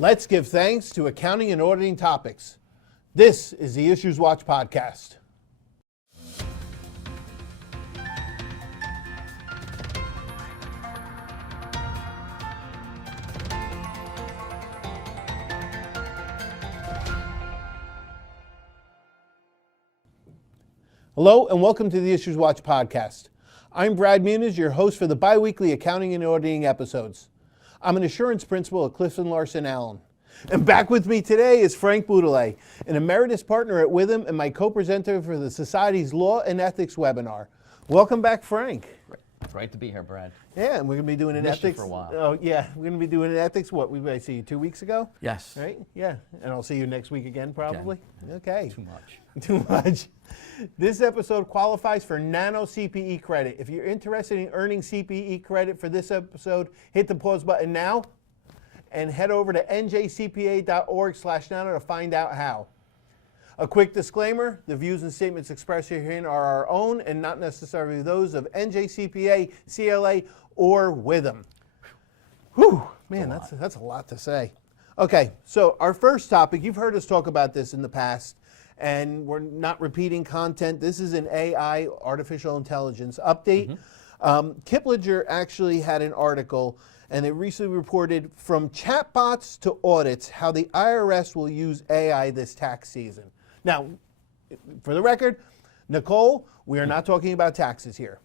Let's give thanks to accounting and auditing topics. This is the IssuesWatch podcast. Hello and welcome to the IssuesWatch podcast. I'm Brad Muniz, your host for the bi-weekly accounting and auditing episodes. I'm an assurance principal at Clifton Larson Allen. And back with me today is Frank Boudelet, an emeritus partner at Witham and my co-presenter for the Society's Law and Ethics webinar. Welcome back, Frank. Great to be here, Brad. Yeah, and we're going to be doing an Missed you ethics for a while. Oh, yeah, we're going to be doing an ethics. What I see you 2 weeks ago? Yes. Right? Yeah, and I'll see you next week again, probably. Yeah. Okay. Too much. Too much. This episode qualifies for nano CPE credit. If you're interested in earning CPE credit for this episode, hit the pause button now and head over to njcpa.org/nano to find out how. A quick disclaimer, the views and statements expressed herein are our own and not necessarily those of NJCPA, CLA, or Witham. Whew, man, that's a lot to say. Okay, so our first topic, you've heard us talk about this in the past, and we're not repeating content. This is an AI, artificial intelligence update. Kiplinger actually had an article, and they recently reported from chatbots to audits how the IRS will use AI this tax season. Now, for the record, Nicole, we are not talking about taxes here.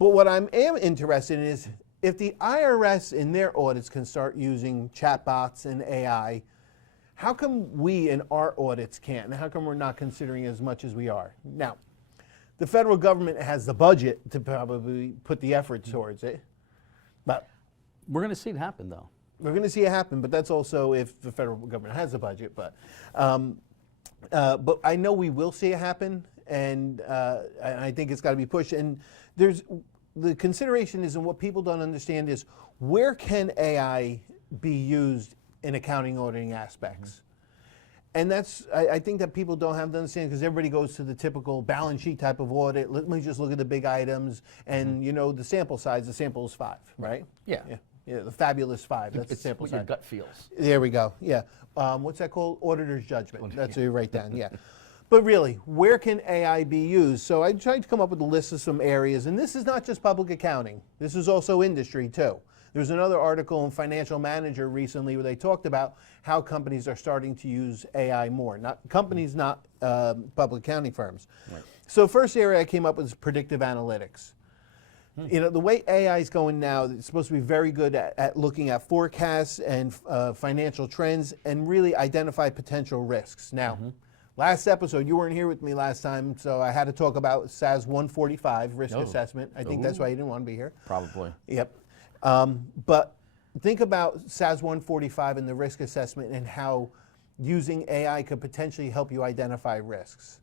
But what I am interested in is if the IRS in their audits can start using chatbots and AI, how come we in our audits can't? And how come we're not considering as much as we are? Now, the federal government has the budget to probably put the effort towards it. But We're going to see it happen, though. we're going to see it happen, but that's also if the federal government has a budget. But I know we will see it happen, and I think it's got to be pushed. And the consideration is, and what people don't understand is, where can AI be used in accounting auditing aspects? And that's, I think that people don't have to understand, because everybody goes to the typical balance sheet type of audit. Let me just look at the big items, and you know, the sample size, the sample is 5, right? Yeah. Yeah, the fabulous 5, that's the It's sample what size. your gut feels. There we go, yeah. What's that called? Auditor's judgment. That's what you write down, yeah. But really, where can AI be used? So I tried to come up with a list of some areas, and this is not just public accounting. This is also industry, too. There's another article in Financial Manager recently where they talked about how companies are starting to use AI more. Not companies, not public accounting firms. Right. So first area I came up with is predictive analytics. You know, the way AI is going now, it's supposed to be very good at looking at forecasts and financial trends and really identify potential risks. Now, last episode, you weren't here with me last time, so I had to talk about SAS 145, risk assessment. I think that's why you didn't want to be here. Probably. Yep. But think about SAS 145 and the risk assessment and how using AI could potentially help you identify risks.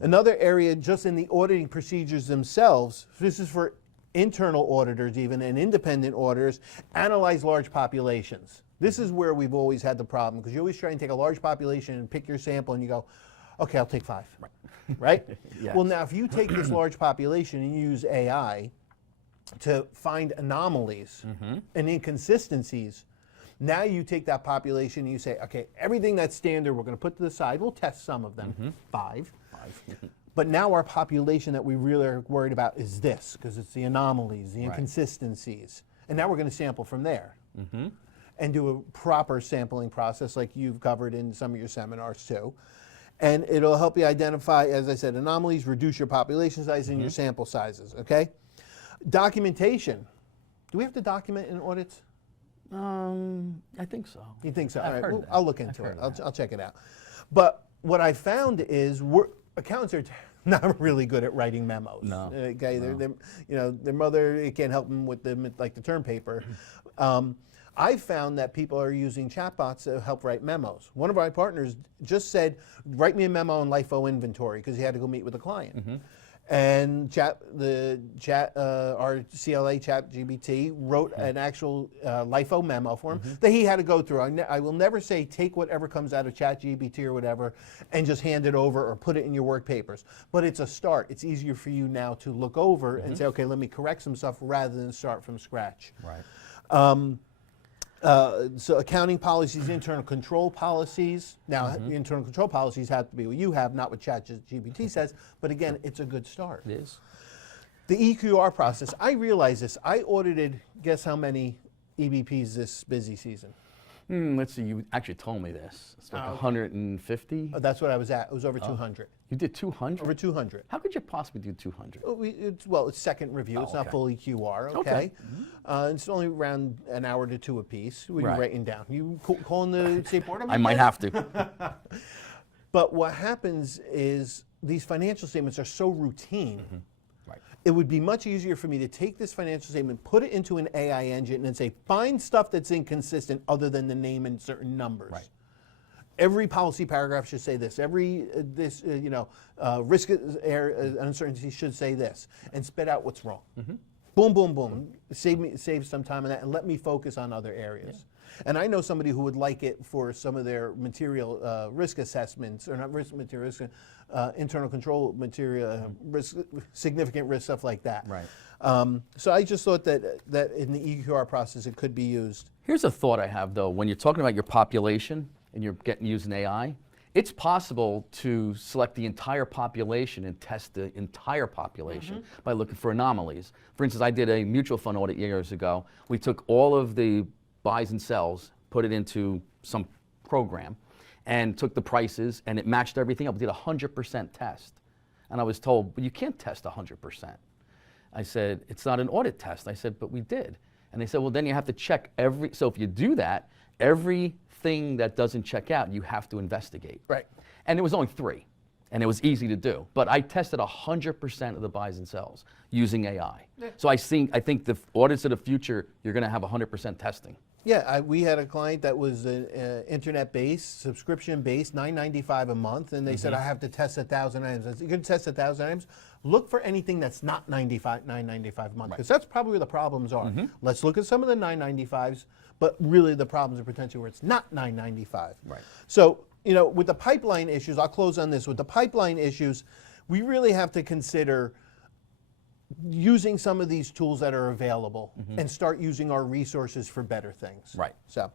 Another area, just in the auditing procedures themselves, this is for internal auditors even and independent auditors, analyze large populations. This is where we've always had the problem, because you always try and take a large population and pick your sample and you go, okay, I'll take 5, right? Yes. Well, now if you take this large population and you use AI to find anomalies and inconsistencies, now you take that population and you say, okay, everything that's standard we're going to put to the side, we'll test some of them, 5. But now our population that we really are worried about is this, because it's the anomalies, the inconsistencies. And now we're going to sample from there and do a proper sampling process like you've covered in some of your seminars too. And it'll help you identify, as I said, anomalies, reduce your population size and your sample sizes, okay? Documentation. Do we have to document in audits? I think so. You think so? I've All right, heard well, that. I'll look into it. I'll check it out. But what I found is accountants are not really good at writing memos. No. Okay, they're you know, their mother can't help them with like the term paper. I found that people are using chatbots to help write memos. One of our partners just said, write me a memo on LIFO inventory, because he had to go meet with a client. And our CLA ChatGPT wrote an actual LIFO memo for him that he had to go through. I will never say take whatever comes out of ChatGPT or whatever and just hand it over or put it in your work papers. But it's a start. It's easier for you now to look over and say, okay, let me correct some stuff rather than start from scratch. Right. So accounting policies, internal control policies. Now, internal control policies have to be what you have, not what ChatGPT says. But again, it's a good start. It is. The EQR process, I realize this. I audited, guess how many EBPs this busy season? Let's see, you actually told me this. It's like 150? That's what I was at. It was over 200. You did 200? Over 200. How could you possibly do 200? It's second review. It's not okay. full EQR, Okay. okay? It's only around an hour to two apiece. What are you Right. writing down? You calling the state board? I might have to. But what happens is these financial statements are so routine. Right. It would be much easier for me to take this financial statement, put it into an AI engine, and say, find stuff that's inconsistent other than the name and certain numbers. Right. Every policy paragraph should say this. Every risk uncertainty should say this, and spit out what's wrong. Boom, boom, boom. Save some time on that, and let me focus on other areas. And I know somebody who would like it for some of their material risk assessments, or not risk material, internal control material, risk, significant risk, stuff like that. Right. So I just thought that in the EQR process it could be used. Here's a thought I have, though. When you're talking about your population and you're using AI, it's possible to select the entire population and test the entire population by looking for anomalies. For instance, I did a mutual fund audit years ago. We took all of the buys and sells, put it into some program, and took the prices, and it matched everything up. We did a 100% test. And I was told, but you can't test 100%. I said, it's not an audit test. I said, but we did. And they said, well, then you have to check so if you do that, everything that doesn't check out, you have to investigate. Right. And it was only 3, and it was easy to do. But I tested 100% of the buys and sells using AI. Yeah. So I think the audits of the future, you're going to have 100% testing. Yeah, we had a client that was internet-based, subscription-based, $9.95 a month, and they said, I have to test 1,000 items. I said, you can test 1,000 items. Look for anything that's not $9.95 a month, because that's probably where the problems are. Let's look at some of the $9.95s, but really the problems are potentially where it's not $9.95. Right. So, with the pipeline issues, I'll close on this. With the pipeline issues, we really have to consider using some of these tools that are available and start using our resources for better things. Right. So,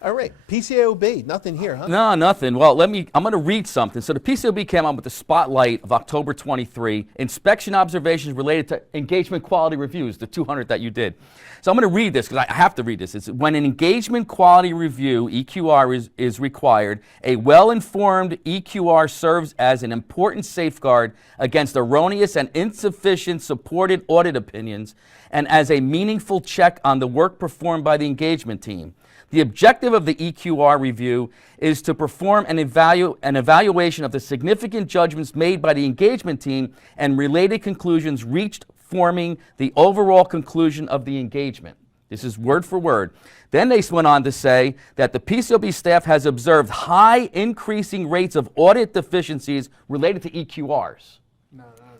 all right, PCAOB, nothing here, huh? No, nothing. Well, I'm going to read something. So the PCAOB came out with the spotlight of October 23, inspection observations related to engagement quality reviews, the 200 that you did. So I'm going to read this because I have to read this. It's when an engagement quality review, EQR, is required, a well-informed EQR serves as an important safeguard against erroneous and insufficient supported audit opinions and as a meaningful check on the work performed by the engagement team. The objective of the EQR review is to perform an evaluation of the significant judgments made by the engagement team and related conclusions reached, forming the overall conclusion of the engagement. This is word for word. Then they went on to say that the PCAOB staff has observed high increasing rates of audit deficiencies related to EQRs.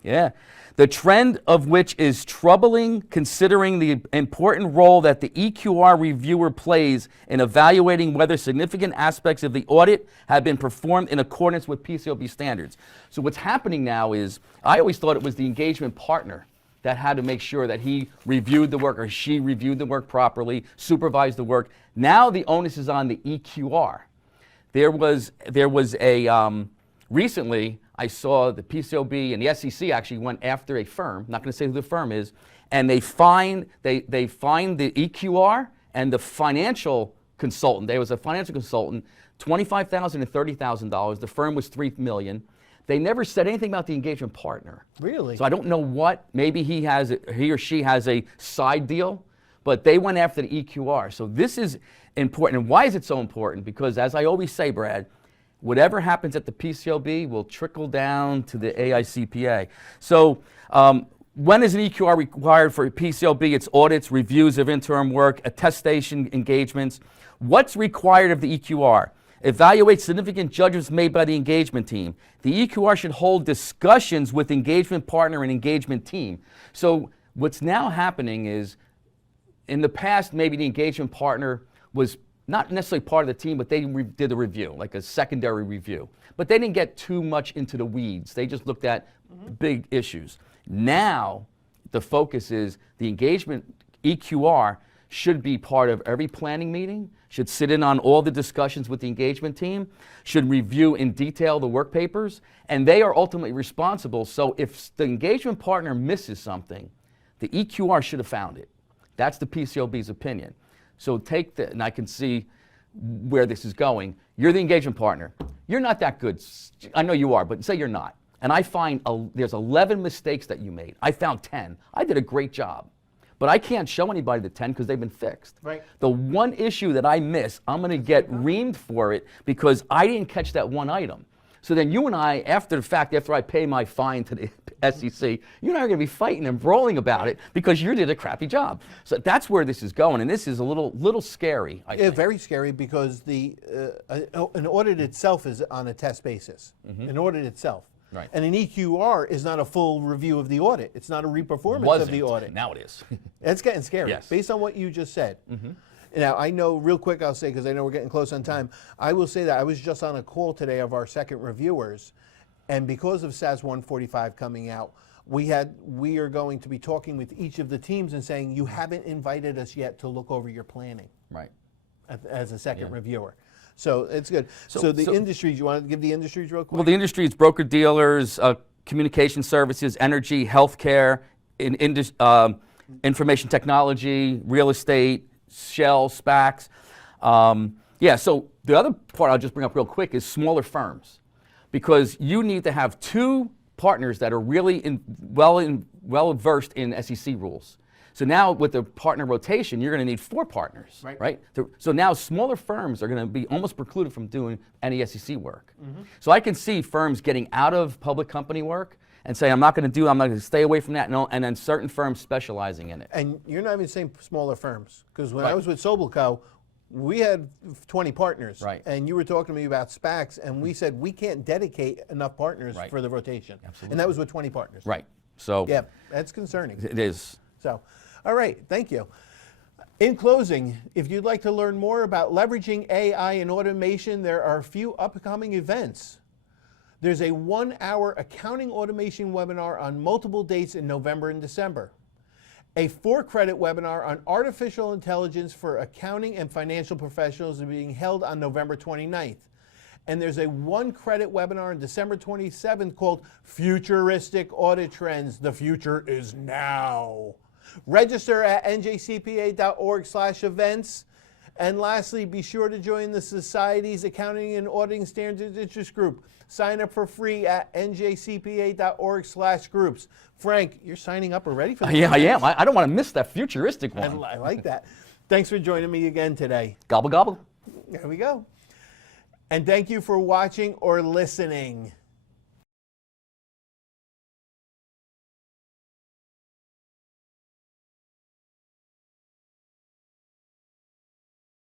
Yeah. The trend of which is troubling considering the important role that the EQR reviewer plays in evaluating whether significant aspects of the audit have been performed in accordance with PCAOB standards. So what's happening now is, I always thought it was the engagement partner that had to make sure that he reviewed the work or she reviewed the work properly, supervised the work. Now the onus is on the EQR. There was a, recently, I saw the PCAOB and the SEC actually went after a firm, not going to say who the firm is, and they fined the EQR and the financial consultant. There was a financial consultant, $25,000 and $30,000. The firm was $3 million. They never said anything about the engagement partner. Really? So I don't know what, maybe he or she has a side deal, but they went after the EQR. So this is important. And why is it so important? Because as I always say, Brad, whatever happens at the PCAOB will trickle down to the AICPA. So when is an EQR required for PCAOB? It's audits, reviews of interim work, attestation engagements. What's required of the EQR? Evaluate significant judgments made by the engagement team. The EQR should hold discussions with engagement partner and engagement team. So what's now happening is, in the past, maybe the engagement partner was not necessarily part of the team, but they did a review, like a secondary review. But they didn't get too much into the weeds. They just looked at big issues. Now, the focus is the engagement EQR should be part of every planning meeting, should sit in on all the discussions with the engagement team, should review in detail the work papers, and they are ultimately responsible. So if the engagement partner misses something, the EQR should have found it. That's the PCAOB's opinion. So take the, and I can see where this is going. You're the engagement partner. You're not that good. I know you are, but say you're not. And I find there's 11 mistakes that you made. I found 10. I did a great job. But I can't show anybody the 10 because they've been fixed. Right. The one issue that I miss, I'm going to get reamed for it because I didn't catch that one item. So then you and I, after the fact, after I pay my fine to the SEC, you and I are going to be fighting and brawling about it because you did a crappy job. So that's where this is going, and this is a little scary, I think. Very scary because an audit itself is on a test basis. An audit itself. Right. And an EQR is not a full review of the audit. It's not a reperformance of the audit. Now it is. It's getting scary. Yes. Based on what you just said. Now, I know, real quick, I'll say, because I know we're getting close on time, I will say that I was just on a call today of our second reviewers, and because of SAS 145 coming out, we are going to be talking with each of the teams and saying, you haven't invited us yet to look over your planning. Right. As a second reviewer. So it's good. So the industries, you want to give the industries real quick? Well, the industries, broker-dealers, communication services, energy, healthcare, information technology, real estate, Shell, SPACs. So the other part I'll just bring up real quick is smaller firms. Because you need to have two partners that are really well versed in SEC rules. So now with the partner rotation, you're going to need 4 partners, right? So now smaller firms are going to be almost precluded from doing any SEC work. So I can see firms getting out of public company work and saying, I'm going to stay away from that, and then certain firms specializing in it. And you're not even saying smaller firms, because when I was with Sobelco, we had 20 partners, and you were talking to me about SPACs, and we said we can't dedicate enough partners for the rotation. Absolutely. And that was with 20 partners. Right. So yeah, that's concerning. It is. So, all right, thank you. In closing, if you'd like to learn more about leveraging AI and automation, there are a few upcoming events. There's a 1-hour accounting automation webinar on multiple dates in November and December. A 4-credit webinar on artificial intelligence for accounting and financial professionals is being held on November 29th. And there's a 1-credit webinar on December 27th called Futuristic Audit Trends. The future is now. Register at njcpa.org/events. And lastly, be sure to join the Society's Accounting and Auditing Standards Interest Group. Sign up for free at njcpa.org/groups. Frank, you're signing up already for this? Yeah, I am. I don't want to miss that futuristic one. I like that. Thanks for joining me again today. Gobble, gobble. There we go. And thank you for watching or listening.